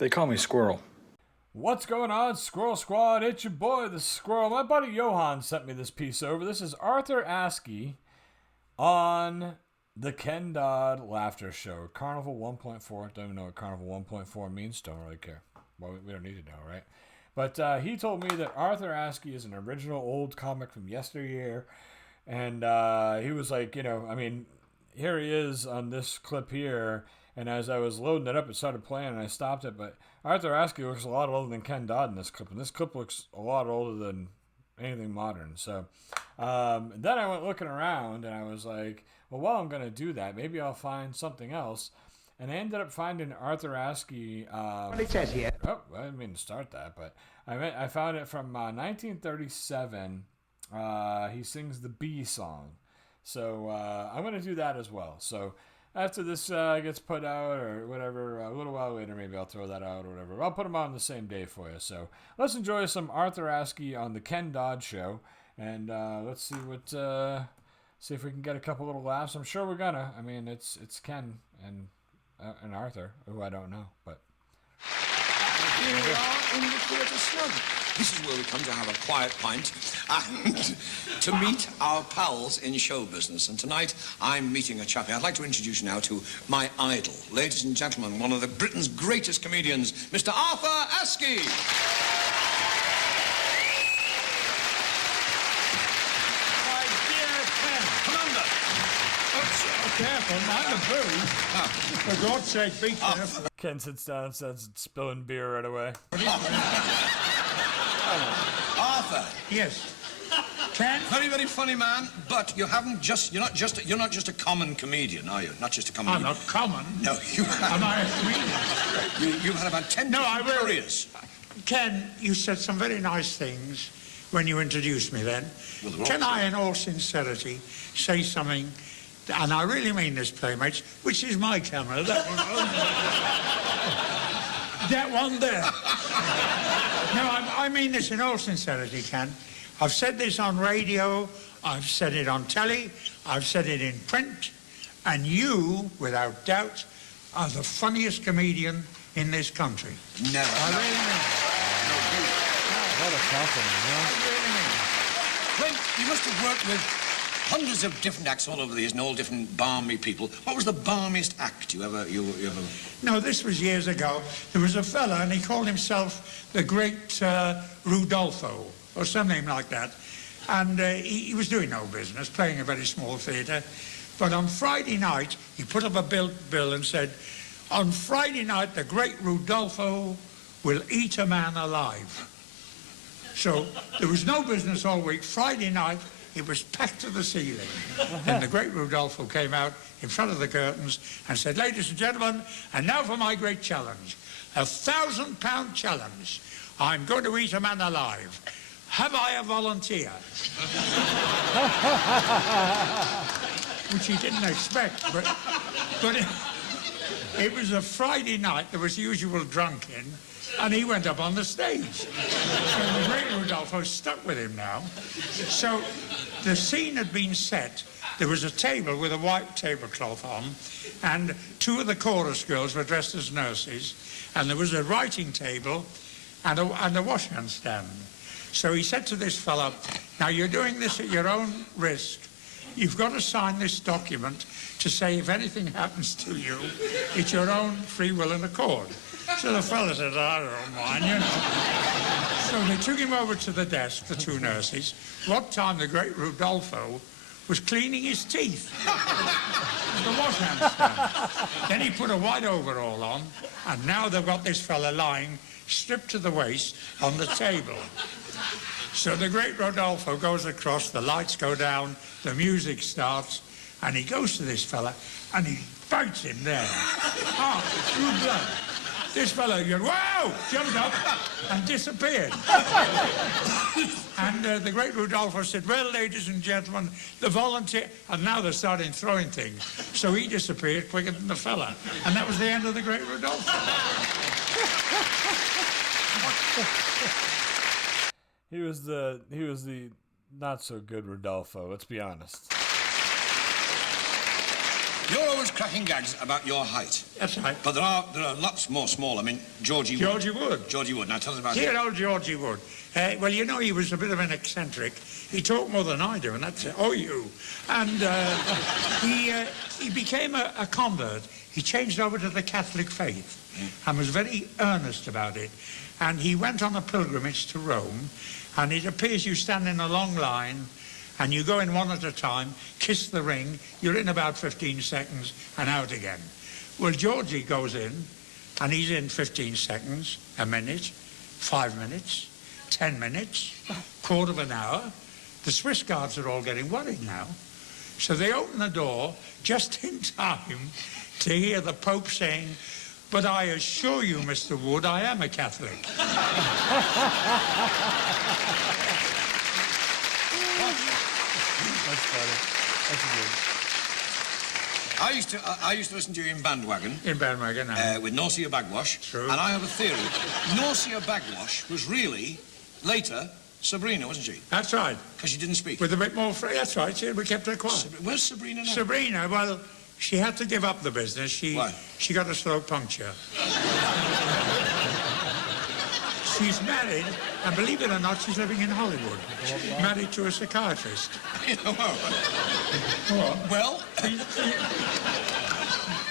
They call me Squirrel. What's going on, Squirrel Squad? It's your boy, the Squirrel. My buddy Johan sent me this piece over. This is Arthur Askey on the Ken Dodd Laughter Show. Carnival 1.4. Don't even know what Carnival 1.4 means. Don't really care. Well, we don't need to know, right? But he told me that Arthur Askey is an original old comic from yesteryear. And he was like, here he is on this clip here. And as I was loading it up, it started playing, and I stopped it. But Arthur Askey looks a lot older than Ken Dodd in this clip. And this clip looks a lot older than anything modern. So then I went looking around, and I was like, well, while I'm going to do that, maybe I'll find something else. And I ended up finding Arthur Askey. What it says here. Oh, I didn't mean to start that, but I found it from 1937. He sings the Bee Song. So I'm going to do that as well. So after this gets put out or whatever, a little while later, maybe I'll throw that out or whatever. I'll put them on the same day for you. So let's enjoy some Arthur Askey on the Ken Dodd Show. And let's see see if we can get a couple little laughs. I'm sure we're gonna. I mean, it's Ken and Arthur, who I don't know, but. Here we are in the Theatre Snug. This is where we come to have a quiet pint and to meet our pals in show business. And tonight, I'm meeting a chappie. I'd like to introduce you now to my idol. Ladies and gentlemen, one of Britain's greatest comedians, Mr. Arthur Askey. My dear Ken, come under. Oh, careful, not the booze. For God's sake, be careful. Ken sits down and starts spilling beer right away. Arthur. Yes. Ken? Very, very funny man, but you're not just a common comedian, are you? Not just a comedian. I'm not common. No, you Am I a comedian? You've had about 10 No, I will. careers. Ken, you said some very nice things when you introduced me then. Well, they're Can all I, in all sincerity, say something, and I really mean this, playmates, which is my camera, that one. That one there. No, I mean this in all sincerity, Ken. I've said this on radio, I've said it on telly, I've said it in print, and you, without doubt, are the funniest comedian in this country. Never. I really mean it. What a compliment, huh? I really mean it. Well, you must have worked with hundreds of different acts all over the years and all different balmy people. What was the balmiest act you ever... No, this was years ago. There was a fella, and he called himself the Great Rudolfo, or something like that. And he was doing no business, playing a very small theatre. But on Friday night, he put up a bill and said, on Friday night, the Great Rudolfo will eat a man alive. So there was no business all week. Friday night, it was packed to the ceiling. Then the Great Rudolfo came out in front of the curtains and said, ladies and gentlemen, and now for my great challenge, a 1,000-pound challenge. I'm going to eat a man alive. Have I a volunteer? Which he didn't expect, but it was a Friday night. There was the usual drunk in, and he went up on the stage. So the Great Rudolfo stuck with him now. So the scene had been set. There was a table with a white tablecloth on, and two of the chorus girls were dressed as nurses, and there was a writing table and a washhand stand. So he said to this fellow, now you're doing this at your own risk. You've got to sign this document to say if anything happens to you, it's your own free will and accord. So the fellow said, I don't mind, you know. So they took him over to the desk, the two nurses. What time the Great Rudolfo was cleaning his teeth. The washhand stand. Then he put a white overall on, and now they've got this fella lying, stripped to the waist, on the table. So the Great Rodolfo goes across, the lights go down, the music starts, and he goes to this fella, and he bites him there. Through blood. This fellow, wow, jumped up and disappeared. And the Great Rudolfo said, well, ladies and gentlemen, the volunteer... And now they're starting throwing things. So he disappeared quicker than the fella. And that was the end of the Great Rudolfo. He was the not so good Rodolfo, let's be honest. You're always cracking gags about your height. That's right. But there are lots more small. I mean, Georgie Wood. Georgie Wood. Georgie Wood. Now tell us about Dear him. old Georgie Wood. Well, you know, he was a bit of an eccentric. He talked more than I do, and that's it. Oh, you. And he became a convert. He changed over to the Catholic faith and was very earnest about it. And he went on a pilgrimage to Rome, and it appears you stand in a long line, and you go in one at a time, kiss the ring, you're in about 15 seconds, and out again. Well, Georgie goes in, and he's in 15 seconds, a minute, 5 minutes, 10 minutes, quarter of an hour. The Swiss guards are all getting worried now. So they open the door just in time to hear the Pope saying, "But I assure you, Mr. Wood, I am a Catholic." That's funny. That's good. I used to listen to you in Bandwagon. In Bandwagon, with Nausea Bagwash. True. And I have a theory. Nausea Bagwash was really, later, Sabrina, wasn't she? That's right. Because she didn't speak. With a bit more free. That's right. We kept her quiet. Where's Sabrina now? Sabrina, well, she had to give up the business. Why? She got a throat puncture. She's married, and believe it or not, she's living in Hollywood. Married to a psychiatrist. Well,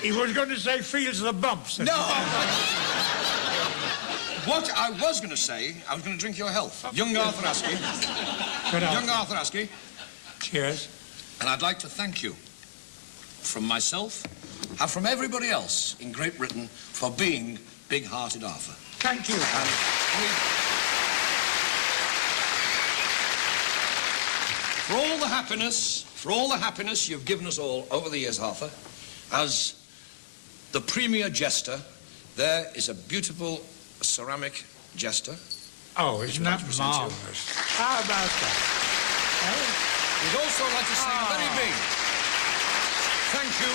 He was going to say feels the bumps. no. What I was going to say, I was going to drink your health. Young Arthur Askey. Young Arthur Askey. Cheers. And I'd like to thank you from myself and from everybody else in Great Britain for being big-hearted Arthur. Thank you. For all the happiness you've given us all over the years, Arthur, as the premier jester, there is a beautiful ceramic jester. Oh, isn't that represents you. marvellous? How about that? We'd also like to say very big thank you.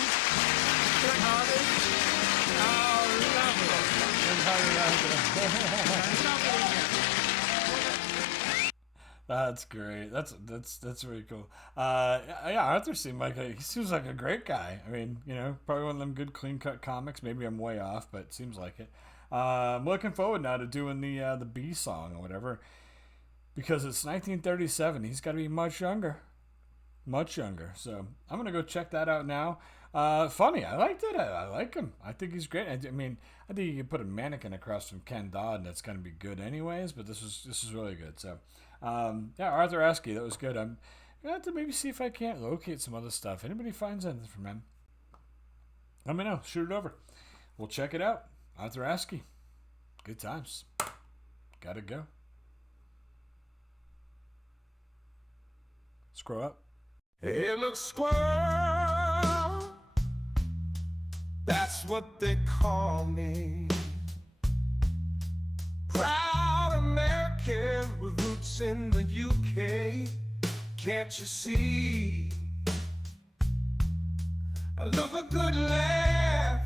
That's great. That's really cool. Yeah, Arthur seemed like he seems like a great guy. I mean, you know, probably one of them good clean cut comics. Maybe I'm way off, but it seems like it. I'm looking forward now to doing the B song or whatever, because it's 1937. He's got to be much younger. So I'm gonna go check that out now. Funny, I liked it. I like him. I think he's great. I mean, I think you could put a mannequin across from Ken Dodd, and that's gonna be good anyways. But this is really good. So, yeah, Arthur Askey, that was good. I'm gonna have to maybe see if I can't locate some other stuff. Anybody finds anything from him, let me know. Shoot it over. We'll check it out. Arthur Askey. Good times. Gotta go. Screw up. Hey, look, squirrel, that's what they call me. Proud American with roots in the UK. Can't you see? I love a good laugh